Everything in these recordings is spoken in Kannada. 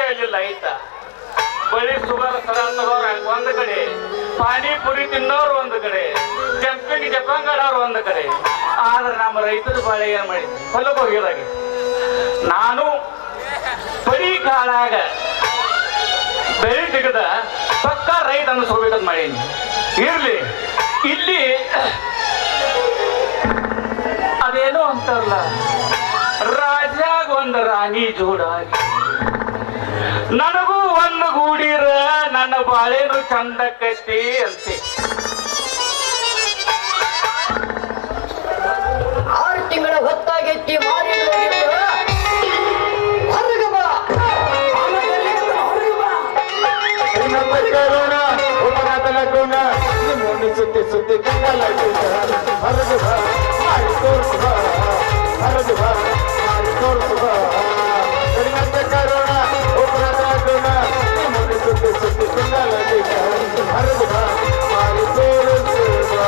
ಹೇಳಿಲ್ಲ ಆಯ್ತಾ. ಬಳಿ ಸುಗರ್ ಸರ ತಗೋರ ಒಂದ್ ಕಡೆ, ಪಾನಿಪುರಿ ತಿನ್ನೋರು ಒಂದ್ ಕಡೆ, ಜಂಪಿಂಗ್ ಜಪಂಗಡವ್ರು ಒಂದ್ ಕಡೆ. ಆದ್ರೆ ನಮ್ಮ ರೈತರ ಬಾಳೆ ಏನ್ ಮಾಡಿ ಹೊಲಕ್ಕೆ ಹೋಗಿದಾಗೆ ನಾನು ಬರೀ ಕಾಳಾಗ ಬೆಳಿ ತೆಗೆದ ಪಕ್ಕ ರೈತ ಅನ್ನಿಸ್ಕೋಬೇಕಂತ ಮಾಡೀನಿ. ಇರ್ಲಿ ಇಲ್ಲಿ ಅದೇನೋ ಅಂತಾರಲ್ಲ, ರಾಜಾಗ ಒಂದು ರಾಣಿ ಜೋಡಾಗಿ ನನಗೂ ಒಂದು ಗೂಡಿರ ನನ್ನ ಬಾಳೆನು ಚಂದಕ್ಕೈತಿ ಅಂತೆ. 6 ತಿಂಗಳ ಹೊತ್ತಾಗೈತಿ ಮಾರಿ ಹೊರಗೆ ಬಾ ಸುತ್ತಿ ಸುತ್ತಿ ಹೊರಗೆ ಬಾ ಮಾಡಿ ತೋರಿಸು ಬಾ, ಹೊರಗೆ ಬಾ ಮಾಡಿ ತೋರಿಸು ಬಾ. ಕರೋಣ ಉಪರಾಗೋಣ ಸುತ್ತಿ ಸುತ್ತಿ ಹೊರಗೆ ಬಾ ಮಾಡಿ ತೋರಿಸು ಬಾ.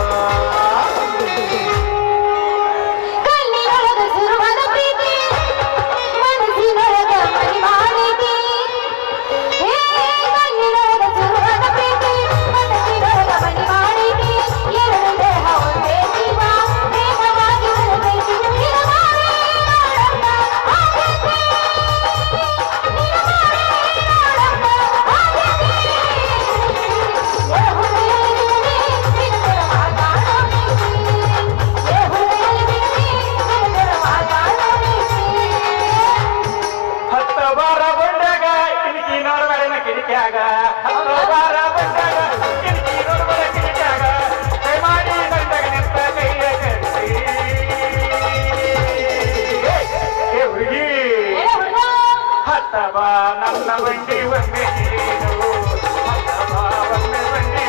ನನ್ನ ಬಂಡಿ ಬಂದೆ ನೀನು ಬಂದೆ ಬಂಡಿ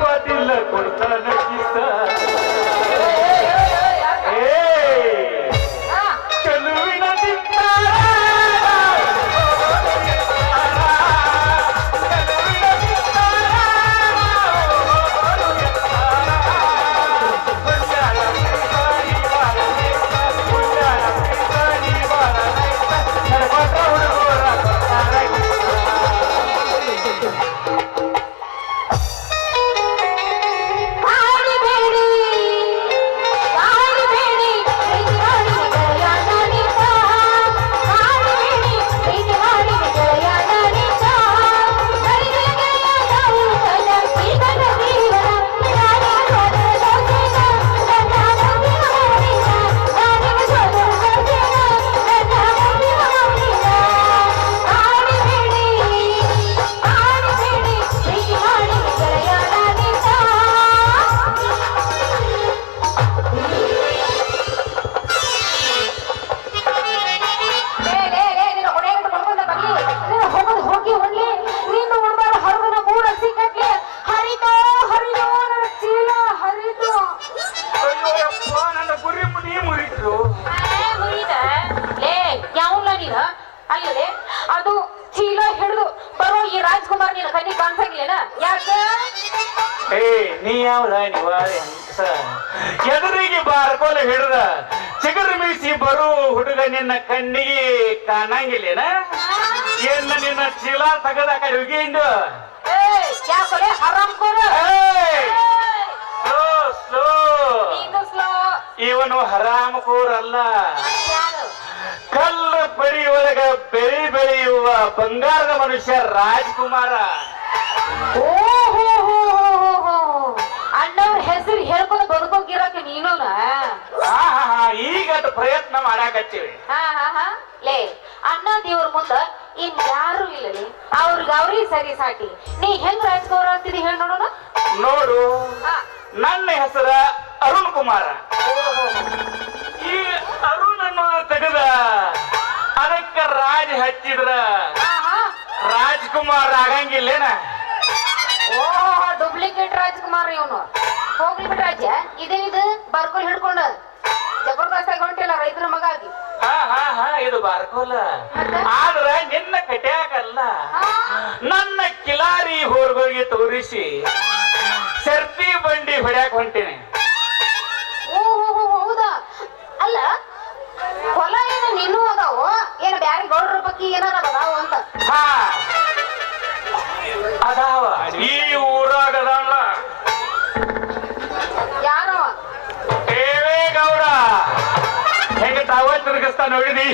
ಪಾಟೀಲ ಕೊಡ್ತಾನ ಕಿಸ ಚೆಲುವಿನ ಅದು ಚೀಲ ಹಿಡಿದು ಬರೋ ಈ ರಾಜ್ಕುಮಾರ್ ನೀನು ಕಣ್ಣಿ ಕಾಣಿಸಂಗಿಲ್ಲ ಯಾಕೆ? ನೀ ಯಾವ್ದ ನಿವಾರಿ ಹಂಸ ಎದುರಿಗೆ ಬಾರ್ಕೋಲ ಹಿಡ್ದ ಚಿಗರ್ ಮೀಸಿ ಬರೋ ಹುಡುಗ ನಿನ್ನ ಕಣ್ಣಿಗೆ ಕಾಣಂಗಿಲ್ಲೇನ? ಏನ ನಿನ್ನ ಚೀಲ ತಗದ ಕಡೆ ಹೋಗಿಂದ ಯಾಕಡೆ ಹರಾಮ್ಕೋರ ಇವನು ಹರಾಮಕೋರಲ್ಲ, ಕಲ್ಲು ಪಡಿ ಒಳಗ ಬೆಳೆಯುವ ಬಂಗಾರದ ಮನುಷ್ಯ ರಾಜ್ಕುಮಾರ. ಅಣ್ಣವ್ರ ಹೆಸರು ಹೇಳ್ಕೊಂಡು ಬದುಕೋಗಿರಕ್ಕೆ ನೀನು ಈಗ ಪ್ರಯತ್ನ ಮಾಡಾಕತ್ತೀವಿ. ಲೇ ಅಣ್ಣ ದೇವ್ರ ಮುಂದ ಇನ್ ಯಾರು ಇಲ್ಲಲಿ ಅವ್ರಿಗೆ ಸರಿ ಸಾಟಿ ನೀ ಹೆಂಗ್ ರಾಜ್ಕುಮಾರ್ ಅಂತಿದಿ ಹೇಳಿ ನೋಡೋಣ. ನೋಡು, ಹಾ. ನನ್ನ ಹೆಸರ ಅರುಣ್ ಕುಮಾರ. ಈ ಅರುಣ್ ಅನ್ನೋದು ತೆಗೆದ ಅದಕ್ಕ ರಾಜ್ ಹಚ್ಚಿದ್ರ ಆಹಾ. ರಾಜ್ಕುಮಾರ್ ಆಗಂಗಿಲ್ಲೇನ? ಓಹೋ ಡೂಪ್ಲಿಕೇಟ್ ರಾಜ್ಕುಮಾರ್ ಇವನು. ಹೋಗ್ಲಿ ಬಿಡ್ರಿ ರಾಜ್ಯ, ಇದೇನಿದು ಬರ್ಕೋಲ್ ಹಿಡ್ಕೊಂಡ ಜಬರ್ದಸ್ತ್ ಆಗಿ ಹೊಂಟಿಲ್ಲ ರೈತರ ಮಗ ಆಗಿ. ಹಾ ಇದು ಬಾರ್ಕೋಲ. ಮತ್ತೆ? ಆದ್ರ ನಿನ್ನ ಕಟ್ಯಾಕಲ್ಲ, ಹಾ. ನನ್ನ ಕಿಲಾರಿ ಹೋರ್ಗೋಗಿ ತೋರಿಸಿ ಸರ್ತಿ ಬಂಡಿ ಹೊಡ್ಯಾಕ ಹೊಂಟೇನೆ. ಓಹೋ ಹೌದಾ? ಅಲ್ಲ ಹೊಲ ಏನು ನೀನು ಅದಾವು ಏನು ಬ್ಯಾರೆ ಗೌಡ್ರ ಬಗ್ಗೆ ಏನಾರ ಅದಾವು ಅಂತ? ಹಾ ಅದಾವ. ಈ ಊರಾಗ ಅದಾವಲ್ಲ ಯಾರವ? ದೇವೇಗೌಡ. ಹೆಂಗ ತಾವ ತಿರುಗಿಸ್ತಾ ನೋಡಿದಿ?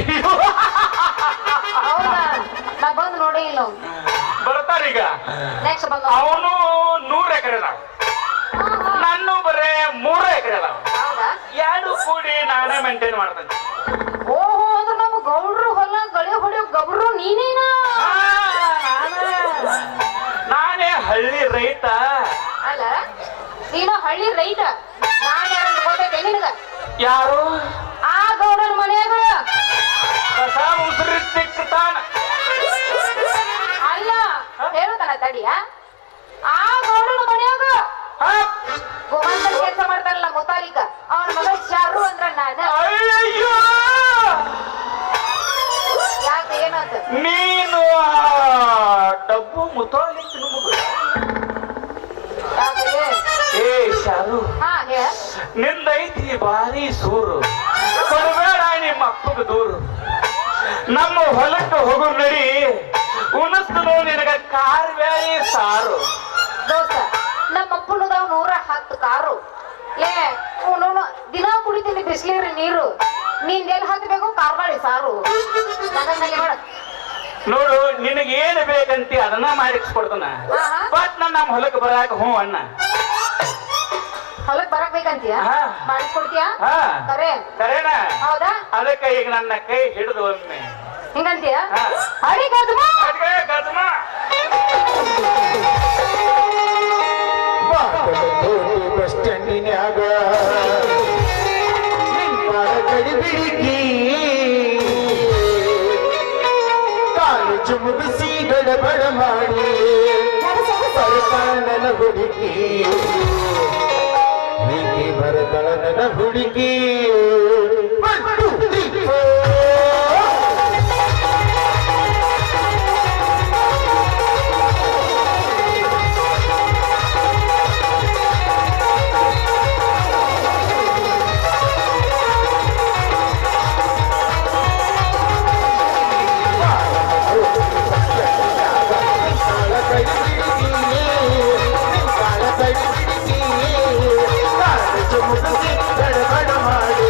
ಹೌದಾ? ನಾ ಬಂದು ನೋಡೇ ಇಲ್ಲ ಅವ್ನು. ಬರ್ತಾರೀಗ. ನೆಕ್ಸ್ಟ್ ಬಂದ ಅವನು 100 ಎಕರೆ ಅದಾವ, ನಾನು ಬರೇ 3 ಎಕರೆ ಅದಾವ. ಹೌದಾ? ಎರಡು ಕೂಡಿ ನಾನೇ ಮೇಂಟೈನ್ ಮಾಡ್ತೇನೆ. ಓಹೋ ಅಂದ್ರೆ ನಮ್ಮ ಗೌಡ್ರು ಹೊಲ ಗಳಿ ಹೊಡಿಯೋ ಗಬ್ರು ನೀನೇನಾ? ನಾನೇ ಹಳ್ಳಿ ರೈತ. ಅಲ್ಲ ನೀನು ಹಳ್ಳಿ ರೈತ, ನಾನು ಯಾರಂತ ಗೊತ್ತೈತೆ ನಿನಗ? ಯಾರು? ಆ ಗೌಡನ ಮನೆಯಾಗ ಕಸ ಉಸಿರಿ ತಿಕ್ತಾನ. ಅಲ್ಲ ಹೇಳುತ್ತಾನ ತಡಿಯ. ಆ ಗೌಡನ ಮನೆಯಾಗ ಗೋವಂತನ ಕೆಲಸ ಮಾಡ್ತಾನಲ್ಲ ಮುತಾಲಿಕ, ಅವನ ಮಗ ಶಾರು ಅಂದ್ರ ನಾನು. ಅಯ್ಯಯ್ಯೋ, ಯಾಕೆ ಏನಂತ? ನೀನು ಡಬ್ಬು ಮುತ್ತೋಲಿಕ್ಕೆ ನುಗ್ಗು. ಯಾಕೆ? ಏ ಶಾರು, ಹಾ ಹೇಳ. ನಿಂದೈತಿ ಭಾರಿ ಸೂರು, ಬರಬೇಡ ನಿಮ್ಮ ಅಪ್ಪಗ ದೂರು. ನಮ್ಮ ಹೊಲಕ್ಕೆ ಹೋಗು ನಡಿ, ಉಣಸ್ತನು ನಿನಗ ಕಾರ್ ಬ್ಯಾಳಿ ಸಾರು. ದೋಸ್ತ ನಮ್ಮ ಅಪ್ಪನದಾವ್ 110 ಕಾರು. ಲೇ ದಿನ ಕುಡಿತೀನಿ ಬಿಸ್ಲೀರಿ ನೀರು, ನೀನ್ ಎಲ್ಲಿ ಹತ್ಬೇಕು ಕಾರ್ಬಾಳಿ ಸಾರು. ನನಗೆ ನೋಡ ನೋಡು, ನಿನಗೆ ಏನು ಬೇಕಂತಿ ಅದನ್ನ ಮಾಡಿಸ್ಕೊಡ್ತಾನ. ಬಟ್ ನಾನು ನಮ್ಮ ಹೊಲಕ್ಕೆ ಬರಾಕ ಹ್ಞೂ ಅಣ್ಣ. ಹೊಲಕ್ ಬರಕ್ ಬೇಕಂತೀಯ? ಹಾ. ಮಾಡಿಸ್ಕೊಡ್ತೀಯ? ಹಾ ಕರೆ ಕರೇನಾ? ಹೌದಾ? ಅದಕ್ಕೆ ಈಗ ನನ್ನ ಕೈ ಹಿಡಿದು ಒಮ್ಮೆ ಹಿಂಗಂತೀಯ? ಹಾ. ಅಡಿ ಗದ್ಮ ಅದ್ಕೆ ಗದ್ಮ. ಬಸ್ ಸ್ಟ್ಯಾಂಡಿನ್ಯಾಗ ನಿಂತಾಳ ಗಡಿಬಿಡಿಕಿ, ಕಾಲೇಜು ಮುಗಿಸಿ ಗಡಬಡ ಮಾಡಿ ಬರ್ತಾಳ ನನ್ನ ಹುಡುಗಿ, ಹೀಗೆ ಬರ್ತಾಳ ನನ್ನ ಹುಡುಗಿ. One, 2, 3, 4. ಗಡಬಡ ಮಾಡಿ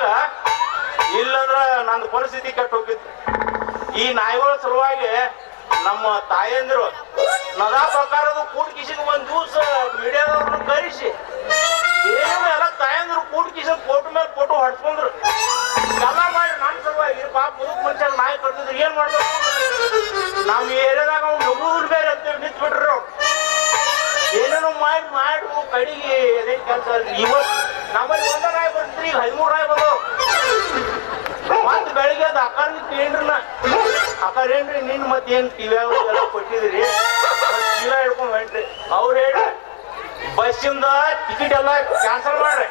ಮ್ಯಾಗ ಇಲ್ಲಂದ್ರ ನಂದು ಪರಿಸ್ಥಿತಿ ಕೆಟ್ಟ ಹೋಗಿತ್ತು. ಈ ನಾಯಿಗಳ ಸಲುವಾಗಿ ನಮ್ಮ ತಾಯಂದಿರು ನದಾ ಪ್ರಕಾರದ ಕೂಡ್ ಕಿಶನ್ ಒಂದ್ ದಿವಸ ಮೀಡಿಯಾದವ್ರನ್ನ ಕರೆಸಿ ಏನು ಎಲ್ಲ ತಾಯಂದಿರು ಕೂಡ್ ಕಿಶನ್ ಫೋಟೋ ಮೇಲೆ ಫೋಟೋ ಹೊಡ್ಸ್ಕೊಂಡ್ರು. ಎಲ್ಲ ಮಾಡಿ ನನ್ನ ಸಲುವಾಗಿ ಪಾಪ ಮುದುಕ್ ಮನುಷ್ಯ ನಾಯಿ ಕಟ್ಟಿದ್ರು. ಏನ್ ಮಾಡ್ಬೇಕು? ನಮ್ಮ ಏರಿಯಾದಾಗ ಅವ್ನು ನಗುರು ಬೇರೆ ಅಂತ ನಿಂತು ಬಿಟ್ರು ಅವ್ರು. ಏನೇನೋ ಮಾಡಿ ಕಡಿಗೆ ಅದೇ ಕೆಲಸ. ಇವತ್ತು ನಮ್ಮಲ್ಲಿ ಒಂದ ನಾಯಿ ಬರ್ತೀರಿ, ಈಗ 13 ನಾಯಿ ಬಂದವು. ಮತ್ತೆ ಬೆಳಿಗ್ಗೆ ಅದು ಅಕ್ಕಾರ್ ಏನ್ರಲ್ಲ ಅಕ್ಕಾರ್ ಏನ್ರಿ ನಿನ್ ಮತ್ತೆ ಏನ್ ಟಿವ್ಯಾಗ ಎಲ್ಲ ಕೊಟ್ಟಿದ್ರಿ ಚೀಲ ಹಿಡ್ಕೊಂಡ್ ಹೊಂಟ್ರಿ. ಅವ್ರು ಹೇಳ್ರಿ ಬಸ್ಸಿಂದ ಟಿಕೆಟ್ ಎಲ್ಲ ಕ್ಯಾನ್ಸಲ್ ಮಾಡ್ರಿ,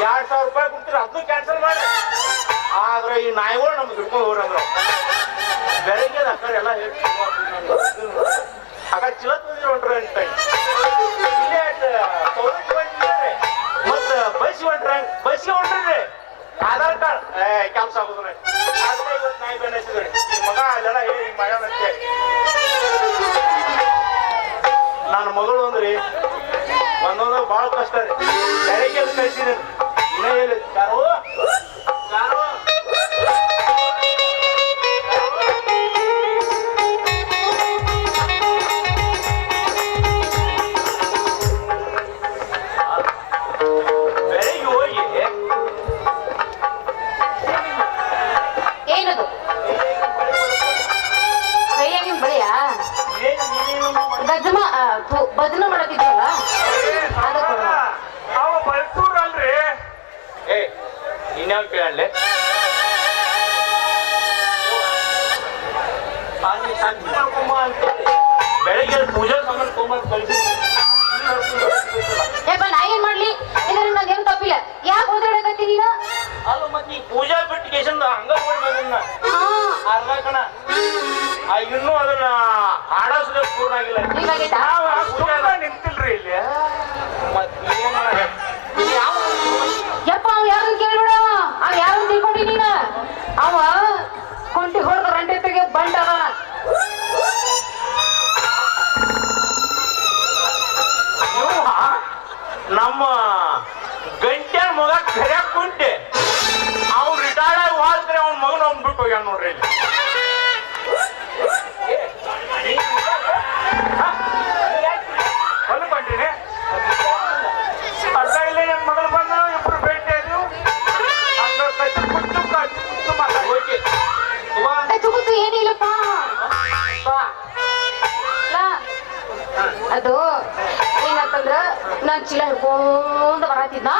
2000 ರೂಪಾಯಿ ಕೊಡ್ತೀರಿ ಅದನ್ನು ಕ್ಯಾನ್ಸಲ್ ಮಾಡ್ರಿ. ಆದ್ರೆ ಈ ನಾಯಿಗಳು ನಮ್ಗೆ ಹಿಡ್ಕೊಂಡು ಹೋಗ್ರಂದ್ರ ಬೆಳಿಗ್ಗೆ ಅಕ್ಕಾರ್ ಎಲ್ಲ ಹೇಳಿ ಅಕ್ಕ ಚೀಲ ತಂದಿರ ಹೊಂಟ್ರಿ ಅಂತ ಮತ್ತ ಬಸ್ ಹೊಂಟ್ರಿ ಬಸ್ಗೆ ಹೊಂಟ್ರಿ ಆಧಾರ್ ಕಾರ್ಡ್ ಕೆಲಸ ಆಗುದ್ರ ಇವತ್ತು ನಾಯಿ ಬೆನ್ನಸಿದ್ರಿ ಈ ಮಗ ಅಲ್ಲೆಲ್ಲ ಹೇಳಿ ಮಾಡ್ಯಾನಂತೆ. ನನ್ನ ಮಗಳು ಅಂದ್ರಿ ಒಂದೊಂದು ಭಾಳ ಕಷ್ಟ ರೀ. ಬೆಳಗ್ಗೆ ಎಲ್ಲಿ ಕಳಿಸಿದ್ರಿ ಇನ್ನ ಹೇಳಿ ಯಾರು ಯಾರು ಬೆಳಿಗ್ಗೆ ಹೋಗಿ ಏನದು ಕೈಯಾಗಿನ ಬಳಿಯ ಗಜ್ಮ ಭಜನೆ ಮಾಡತ್ತಿದ್ವಲ್ಲ ಅದ ಕೊಡುವ. ಅವ ಬಲ್ಸೂರ್ ಅಲ್ರಿ. ಏ ಇನ್ಯಾವ ಕೇಳಲೆ ಬೆಳಿಗ್ಗೆ ಪೂಜಾ ಸಾಮಾನು ತೊಗೊಂಬಂದು ಕಳಿಸಿ. ಏಪ್ಪ ನಾ ಏನ್ ಮಾಡ್ಲಿ? ಇದರಿಂದ ನಂದೇನು ತಪ್ಪಿಲ್ಲ. ಯಾಕೆ ಓದಾಡಕತ್ತಿ ನೀನು? ಅಲ್ಲ ಮತ್ತೆ ಈ ಪೂಜಾ ಬಿಟ್ಟು ಕೇಶಂದ ಹಂಗ ಮಾಡಿ ಬಂದಿನ ಅರ್ಧ ಕಣ ಇನ್ನೂ ಅದನ್ನ ಹಾಡೋಸದ ಪೂರ್ಣ ಆಗಿಲ್ಲ. ಹೀಗಾಗಿತ್ತಾ? ನಿಂತಿಲ್ರಿ ಇಲ್ಲಿ. ಮತ್ತೆ ಯಾವ ಯಪ್ಪ ಅವ್ ಯಾರನ್ನ ಕೇಳ್ಬಿಡ. ಅವ್ ಯಾರನ್ನ ತಿಳ್ಕೊಂಡಿ ನೀನ? ಅವ ಕೊಂಟಿ ಹೊಡೆದ ರಂಟೆತ್ತಿಗೆ ಬಂಡ ಅದಾನ. ನಮ್ಮ ಗಂಟ್ಯಾನ ಮಗ ಕರ್ಯಾಕ್ ಕುಂಟೆ ಅವ್ನು ರಿಟೈರ್ಡ್ ಆಗಿ ಹೋದ್ರೆ ಅವ್ನ ಮಗನ ಅವ್ನು ಬಿಟ್ಟು ಹೋಗ್ಯಾನ ನೋಡ್ರಿ ಇಲ್ಲಿ. ಹೊಲ್ಕೊಂಡೀನಿ ಅರ್ಧ ಇಲ್ಲೇ ನನ್ನ ಮಗಳು ಬಂದು ಇಬ್ರು ಭೇಟಿ ಆದ್ವು. ಹಂಗ ಕುತ್ತು ಮಾತಾಡಿ ಓಕೆ ತುಗುತ್ತು ಏನಿಲ್ಲಪ್ಪ. ಬಾ. ಲಾ. ಅದು ಏನಂತಂದ್ರ ನಾನ್ ಚೀಲ ಹಿಡ್ಕೊಂಡ್ ಬರತ್ತಿದ್ನ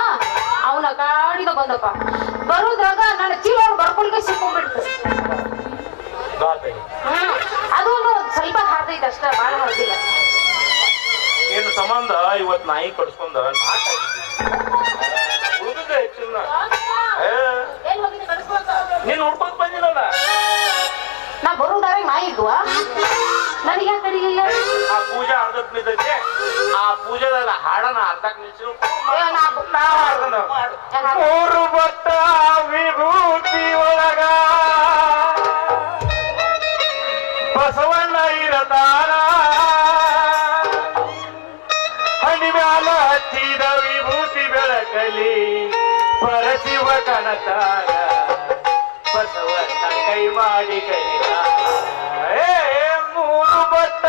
ಅವನ ಕಾಡಿದ ಬಂದಪ್ಪ. ಬರುದ್ರಾಗ ನನ್ನ ಚೀಲ ಅವ್ರು ಬರ್ಕೊಳ್ಗೆ ಸಿಕ್ಕೊಂಡ್ಬಿಡ್ತು. ಅದು ಸ್ವಲ್ಪ ಹರಿದೈತೆ ಅಷ್ಟ, ಬಾಳ ಹರಿದಿಲ್ಲ. ಏನು ಸಂಬಂಧ ಇವತ್ತು ನಾಯಿ ಕಡ್ಸ್ಕೊಂಡ ಉಳಿದ್ರೆ ಹೆಚ್ಚಿನ ನೀನ್ ನೋಡ್ಕೊಂಡ್ ಬಂದಿನಲ್ಲ. ನಾ ಬರುದಾರ ನಾಯಿ ಇದ್ವಾ ನನಗೆ ಯಾಕೆ ಕಡಿಲಿಲ್ಲ? ಆ ಪೂಜಾ ಅರ್ಧಕ್ ನಿಂತೈತೆ. ಆ ಪೂಜಾದಾಗ ಹಾಡನ ಅರ್ಧಕ್ ನಿಲ್ಸಿ ಮೂರು ಬಟ್ಟ ವಿಭೂತಿ ಒಳಗ ಬಸವಣ್ಣ ಇರತಾನ ಹಣಿ ಮ್ಯಾಲ ಹಚ್ಚಿದ ವಿಭೂತಿ ಬೆಳಕಲಿ ಪರಶಿವ ಕನತಾನ ಬಸವಣ್ಣ ಕೈ ಮಾಡಿ ಕೈಲ. ಮೂರು ಬಟ್ಟ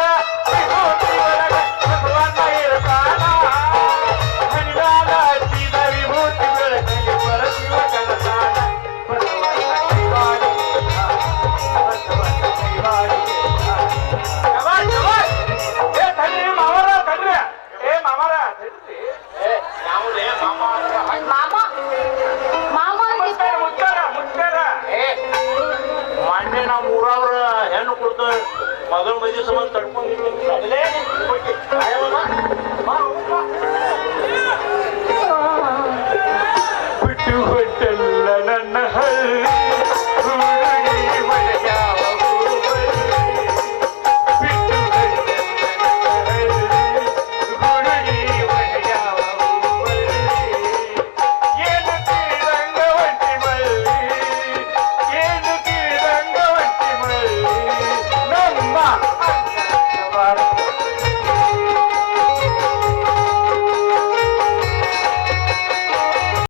ವಿಭೂತಿ ಒಳಗ ಬಸವಣ್ಣ ಇರತಾನ ಹಣಿ ಮ್ಯಾಲ ಹಚ್ಚಿದ ವಿಭೂತಿ ಬೆಳಕಲಿ ಪರಶಿವ ಕನತಾನ ಬಸವಣ್ಣ ಕೈ ಮಾಡಿ ಕೈಲ. ಬಸವಣ್ಣ ಕೈ ಮಾಡಿ ಕೈಲ. ತಡ್ರಿ ಮಾವರ ತಡ್ರಿ. ಮಾಮರ ತಡ್ರಿ. ಮಾಮ ಮಾಮ ಮುಚ್ಚಾರ ಮುಚ್ಚಾರ. ಮೊನ್ನೆ ನಾವು ಊರವ್ರ ಹೆಣ್ಣು ಕೊಡ್ತೇವೆ ಮಗಳ ಮದುವೆ ಸಂಬಂಧ ತಡ್ಕೊಂಡು